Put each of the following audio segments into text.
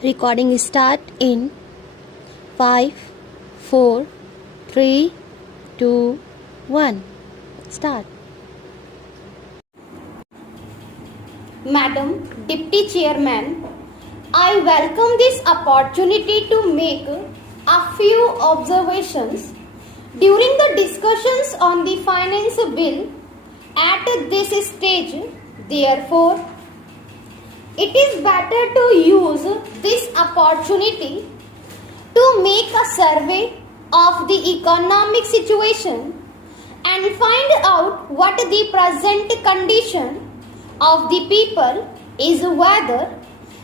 Recording start in 5, 4, 3, 2, 1. Start. Madam Deputy Chairman, I welcome this opportunity to make a few observations during the discussions on the finance bill at this stage. Therefore, it is better to use this opportunity to make a survey of the economic situation and find out what the present condition of the people is, whether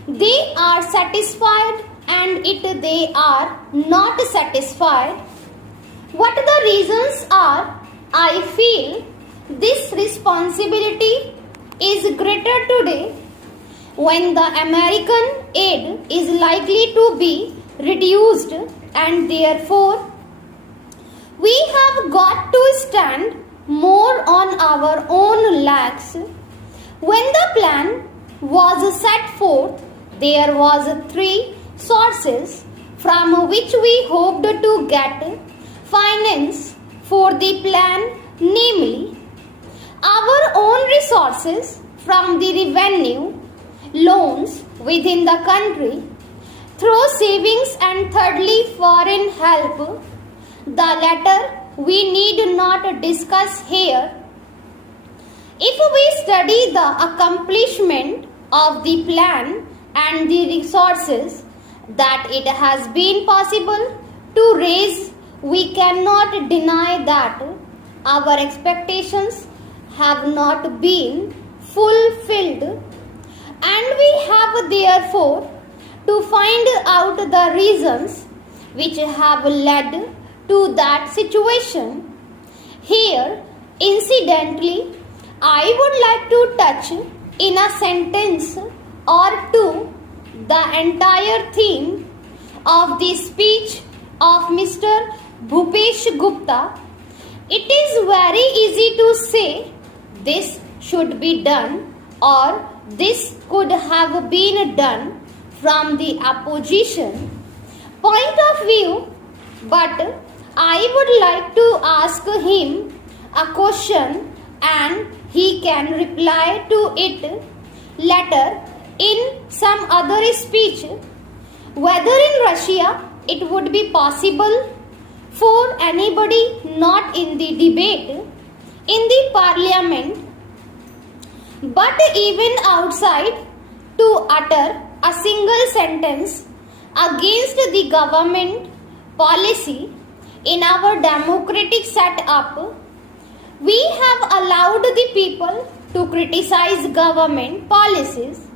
they are satisfied and it they are not satisfied. What the reasons are, I feel this responsibility is greater today when the American aid is likely to be reduced, and therefore we have got to stand more on our own legs. When the plan was set forth, there was three sources from which we hoped to get finance for the plan, namely our own resources from the revenue, loans within the country, through savings, and thirdly foreign help. The latter we need not discuss here. If we study the accomplishment of the plan and the resources that it has been possible to raise, we cannot deny that our expectations have not been fulfilled, and we have therefore to find out the reasons which have led to that situation. Here, incidentally, I would like to touch in a sentence or two the entire theme of the speech of Mr. Bhupesh Gupta. It is very easy to say this should be done or this could have been done from the opposition point of view, but I would like to ask him a question and he can reply to it later in some other speech, whether in Russia it would be possible for anybody not in the debate in the parliament but even outside to utter a single sentence against the government policy. In our democratic setup, we have allowed the people to criticize government policies.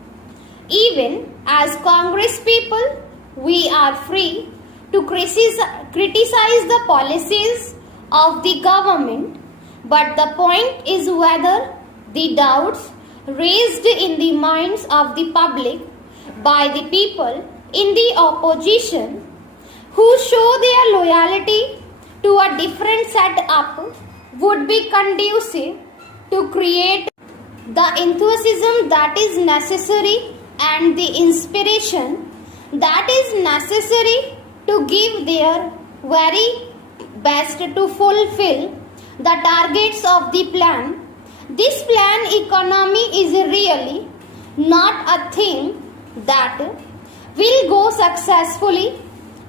Even as Congress people, we are free to criticize the policies of the government, but the point is whether the doubts raised in the minds of the public by the people in the opposition who show their loyalty to a different setup would be conducive to create the enthusiasm that is necessary and the inspiration that is necessary to give their very best to fulfill the targets of the plan. This plan economy is really not a thing that will go successfully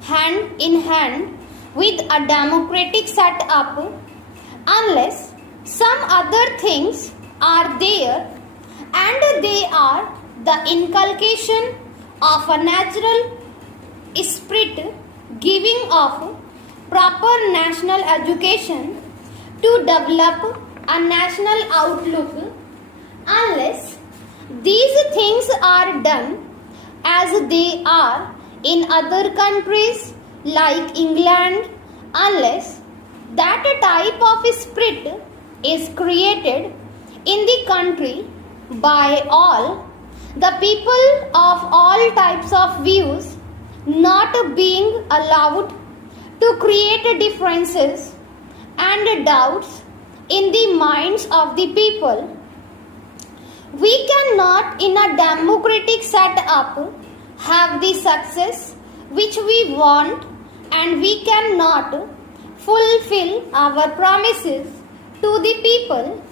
hand in hand with a democratic setup unless some other things are there, and they are the inculcation of a natural spirit, giving of proper national education to develop a national outlook. Unless these things are done as they are in other countries like England, unless that type of spirit is created in the country by all the people of all types of views, not being allowed to create differences and doubts in the minds of the people, we cannot in a democratic setup have the success which we want and we cannot fulfill our promises to the people.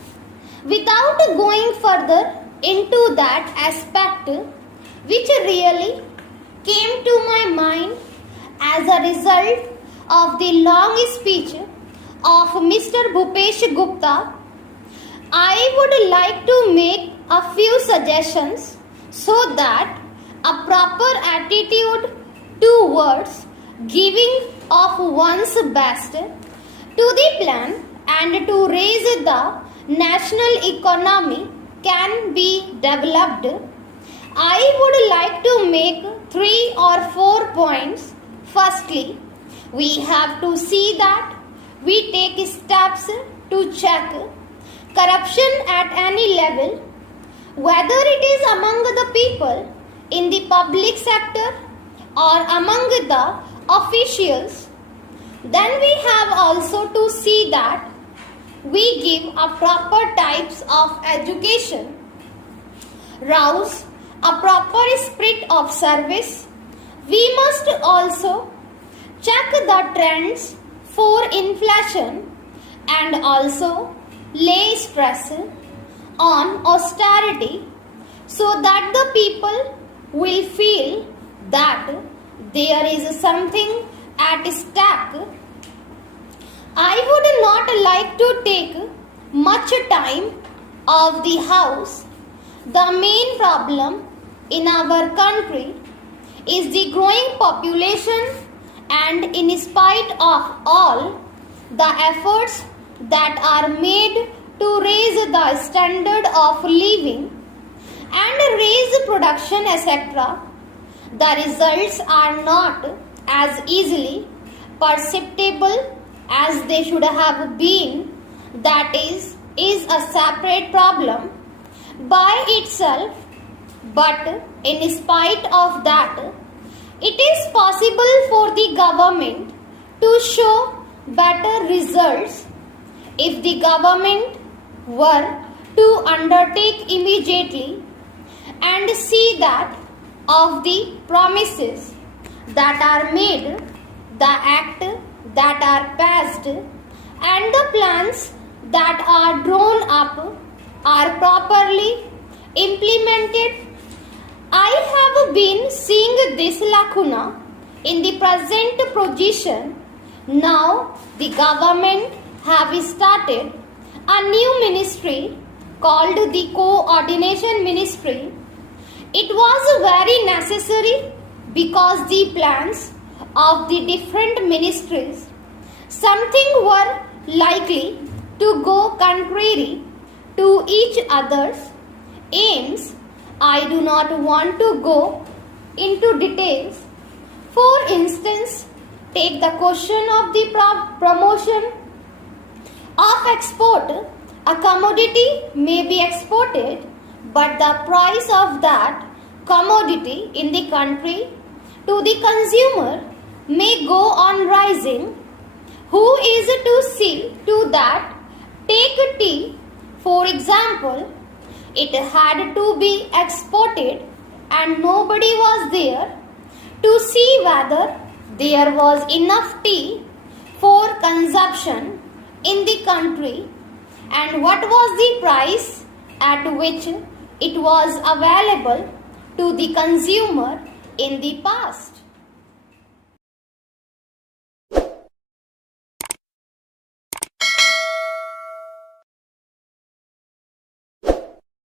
Without going further into that aspect which really came to my mind as a result of the long speech of Mr. Bhupesh Gupta, I would like to make a few suggestions so that a proper attitude towards giving of one's best to the plan and to raise the national economy can be developed. I would like to make 3 or 4 points. Firstly, we have to see that we take steps to check corruption at any level, whether it is among the people in the public sector or among the officials. Then we have also to see that we give a proper types of education, rouse a proper spirit of service. We must also check the trends for inflation and also lay stress on austerity so that the people will feel that there is something at stake. I would not like to take much time of the house. The main problem in our country is the growing population, and in spite of all the efforts that are made to raise the standard of living and raise production etc., the results are not as easily perceptible as they should have been. That is a separate problem by itself, but in spite of that, it is possible for the government to show better results if the government were to undertake immediately and see that of the promises that are made, the act that are passed, and the plans that are drawn up are properly implemented. I have been seeing this lacuna in the present position. Now the government have started a new ministry called the Coordination Ministry. It was very necessary because the plans of the different ministries, something were likely to go contrary to each other's aims. I do not want to go into details. For instance, take the question of the promotion of export. A commodity may be exported, but the price of that commodity in the country to the consumer may go on rising. Who is to see to that? Take tea, for example. It had to be exported and nobody was there to see whether there was enough tea for consumption in the country and what was the price at which it was available to the consumer in the past.